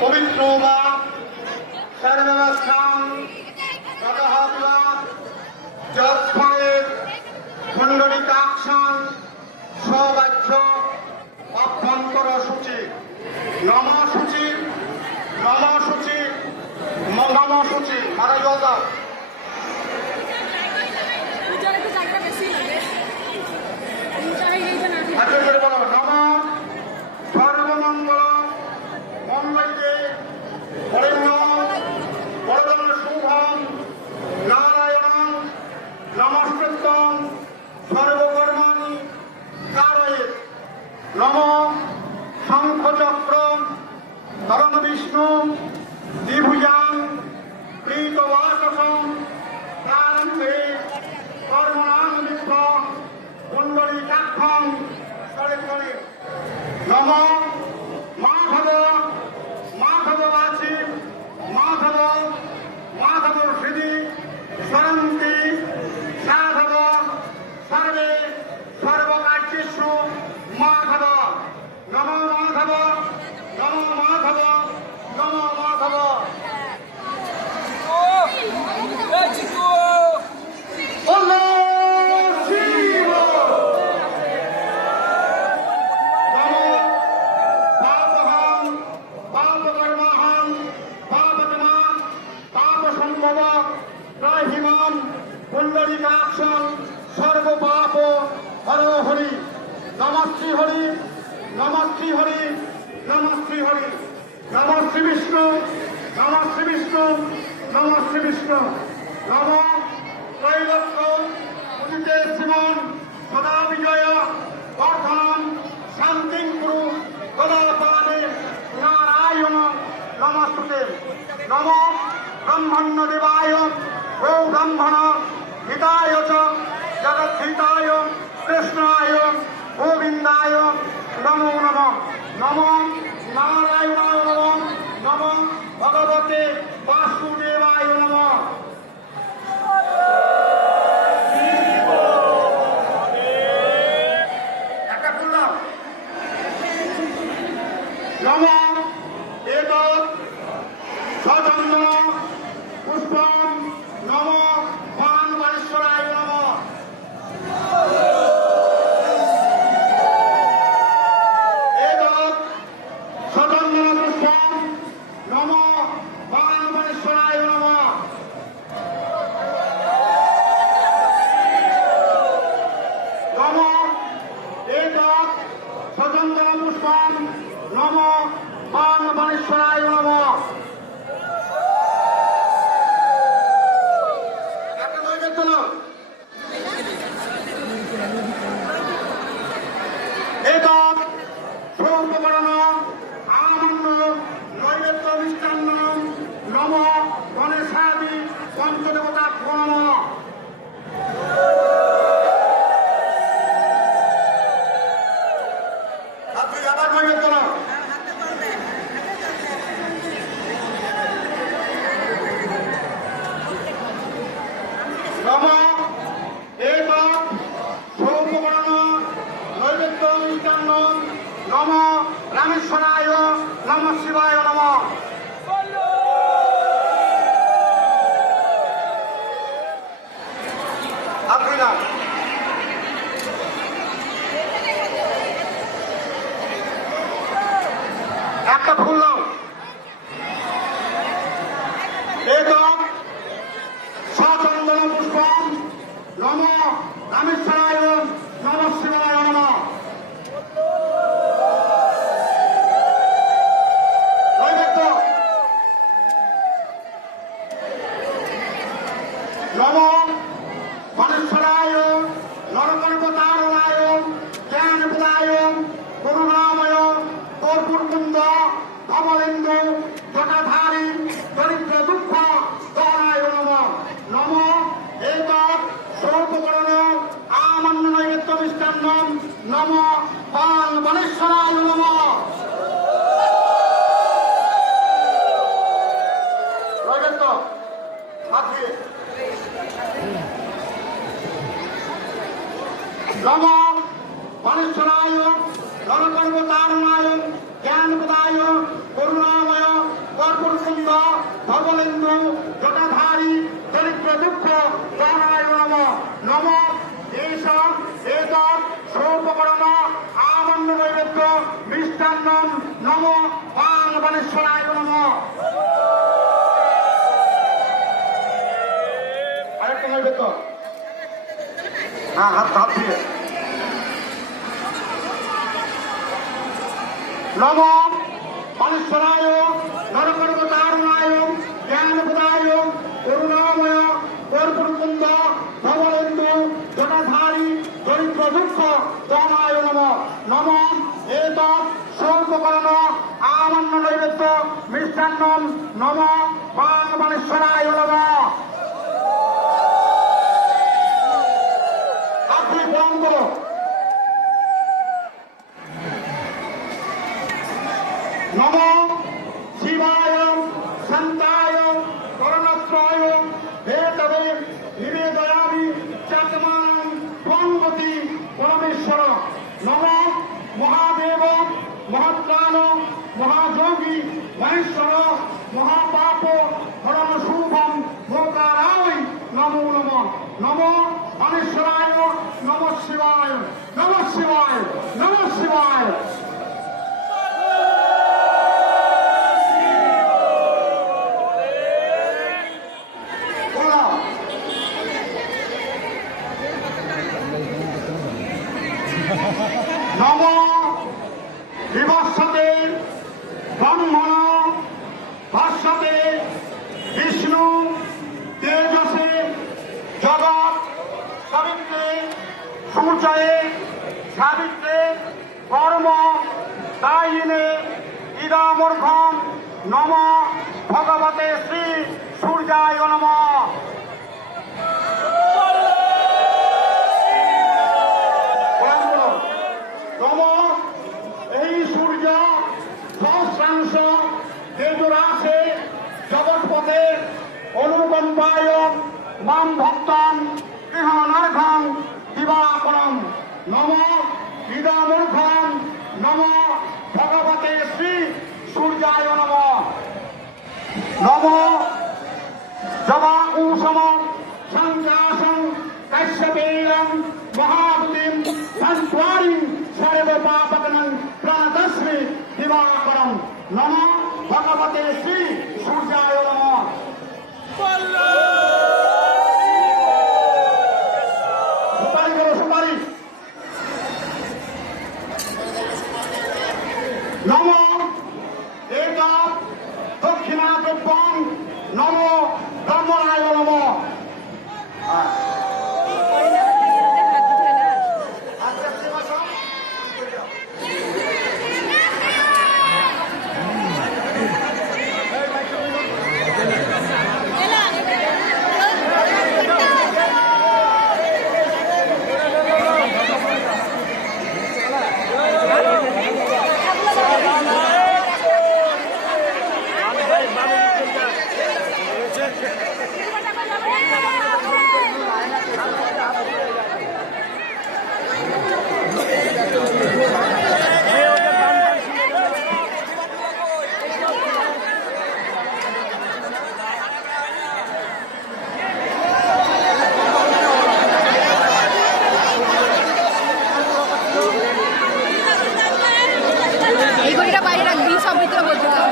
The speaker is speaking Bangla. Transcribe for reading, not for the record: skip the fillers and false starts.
পবিত্র বা সর্বস্থান যৎফলের খণ্ডলিকাক্ষণ সবাহ্য অভ্যন্তর সূচি নমসূচি নমসূচি নমসূচি মারা যোগা নম সর্বমঙ্গল মঙ্গলকে বরদম শুভম নারায়ণ নমস্কৃতম সর্বকর্মাণি কারয়েৎ নম শঙ্খচক্র তরণ বিষ্ণু দ্বিভুজাং প্রীতবাসসং প্রারম্ভে কর্মণাং বিপ্র কুণ্ডলিকাক্ষং সরেশ্বরে নম মাধব মাধববাসী মাধব মাধব হৃদি সরন্তি সাধব সর্বে সর্বকার্যেষু মাধব নম মাধব নম মাধব নম মাধব পুণ্ডরিকাক্ষং সর্বপাপ হর হরি নমঃ হরি নমঃ হরি নমঃ হরি নমঃ বিষ্ণু নমঃ বিষ্ণু নমঃ বিষ্ণু নম ত্রৈলোক্য উদিতে শিবন সদা বিজয় বর্ধমান শান্তিং কুরু গদাপানে নারায়ণ নমস্তুতে নম ব্রহ্মণ্য দেবায় গো ব্রাহ্মণ হিতায় চ জগদ্ধিতায় কৃষ্ণায় গোবিন্দায় নমো নমঃ নমঃ নারায়ণায় নমঃ নমঃ ভগবতে বাসুদেবায় নমঃ একটা বললাম নমঃ এতৎ সচন্দন পুষ্পম নমঃ বাণবাণেশ্বরায় নমঃ এতৎ সচন্দন পুষ্পম নমঃ বাণবাণেশ্বরায় নমঃ নমঃ এতৎ সচন্দন পুষ্পম নমঃ বাণবাণেশ্বরায় নমঃ এতৎ সৌপকরণ আমন্ন নৈবেদ্য মিষ্টান্ন নম গণেশাদি পঞ্চদেবতা নমঃ আপনি আবার নৈবেদ্য নম এতৎ সৌপকরণ নৈবেদ্য মিষ্টান্ন নম রামেশ্বরায় নমঃ শিবায় নমঃ আপনি না একটা ফুল এতৎ সচন্দন পুষ্পম নম রামেশ্বরায় নমঃ শিবায় নমঃ নম গণেশ্বরায় নরকর্পতারণায় জ্ঞানপ্রদায় করুণাময় কর্পূরকুন্দ ধবলেন্দু জটাধারী দরিদ্র দুঃখ দরায় নমঃ নম এতৎ সৌপকরণ আমন্ন নৈবেদ্য মিষ্টান্নম নম বাণবাণেশ্বরায় নমঃ নৈবেদ্য আপনি নম বাণেশ্বরায় নরকর্পতারণায় জ্ঞানপ্রদায় করুণাময় নম বাণেশ্বরায় নম। আরেকটা বলবে তো? হ্যাঁ, হাত হাত দিয়ে নম বাণেশ্বরায় নরকর্মতারণায় জ্ঞানপ্রদায় করুণাময় কর্পূরকুন্দ ধবলেন্দু জটাধারী দরিদ্র দুঃখ দমায় নম। নম এতৎ সৌপকরণ আমান্য নৈবেদ্য মিষ্টান্নম নম বাণেশ্বরায় নম। আপনি প্রণাম করো। নম শিবায় শান্তায় করণত্রায় ভেতবে নিবেদয়ামি চাতমানং ভঙ্গতি পরমেশ্বর। নম মহাদেব মহাত্রাণ মহাযোগী মহেশ্বর মহাপাপ হরণ শুভম মোকারায় নমো নম। নম বাণেশ্বরায় নম শিবায় নম শিবায় নম শিবায়। নম বিভৎসতে ব্রহ্মণ ভাস্বতে বিষ্ণু তেজসে জগৎ সবিত্রে সূর্যয়ে সাবিত্রে কর্ম দায়িনে ইদামূর্ধম নম ভগবতে শ্রী সূর্যায় নম। এই সূর্য সহস্রাংশ তেজরাশে জগৎপথে অনুকম্পায় মাম ভক্তম গৃহনার্ঘং দিবাকরম নম ইদামূর্ধম নম ভগবতে শ্রী সূর্যায় নম। নম জবাকুসম সংযাসং কাশ্যপেয়ং মহাবুদ্ধিম সন্ত্বারিং সর্বপাপকনং প্রাতশ্রী দিবাকরম নম ভগবতে শ্রী সূর্যায় নম। সুপারি করো সুপারি। নম এতৎ দক্ষিণাদ্রব্যং নম ব্রহ্মণায় নম। এই ঘড়িটা বাইরে রাখবি, সব ভিতরে বলতে হবে।